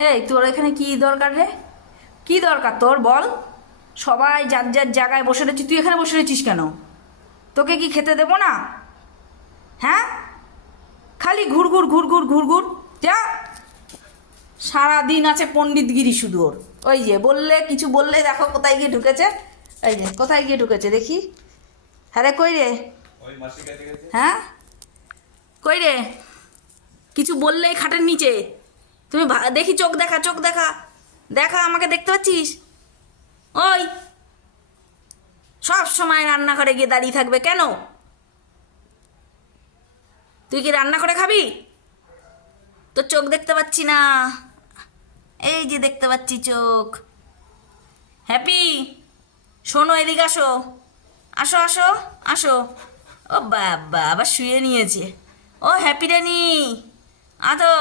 এই তোর এখানে কি দরকার রে? কি দরকার তোর বল? সবাই যার যার জায়গায় বসে রয়েছি, তুই এখানে বসে রয়েছিস কেন? তোকে কি খেতে দেবো না? হ্যাঁ, খালি ঘুরঘুর ঘুরঘুর ঘুরঘুর। যা, সারাদিন আছে পণ্ডিতগিরি শুধু ওর। ওই যে বললে, কিছু বললে দেখো কোথায় গিয়ে ঢুকেছে। এই যে কোথায় গিয়ে ঢুকেছে দেখি। হ্যাঁ রে, কই রে? হ্যাঁ, কই রে? কিছু বললেই খাটের নিচে। তুমি দেখি, চোখ দেখা, চোখ দেখা, দেখা আমাকে দেখতে পাচ্ছিস? ওই, সব সময় রান্নাঘরে গিয়ে দাঁড়িয়ে থাকবে কেন? তুই কি রান্না করে খাবি? তোর চোখ দেখতে পাচ্ছি না। এই যে দেখতে পাচ্ছি চোখ। হ্যাপি, শোনো, এদিকে আসো, আসো আসো আসো। ও বাবা, আবার শুয়ে নিয়েছে। ও হ্যাপি রানি, আতো।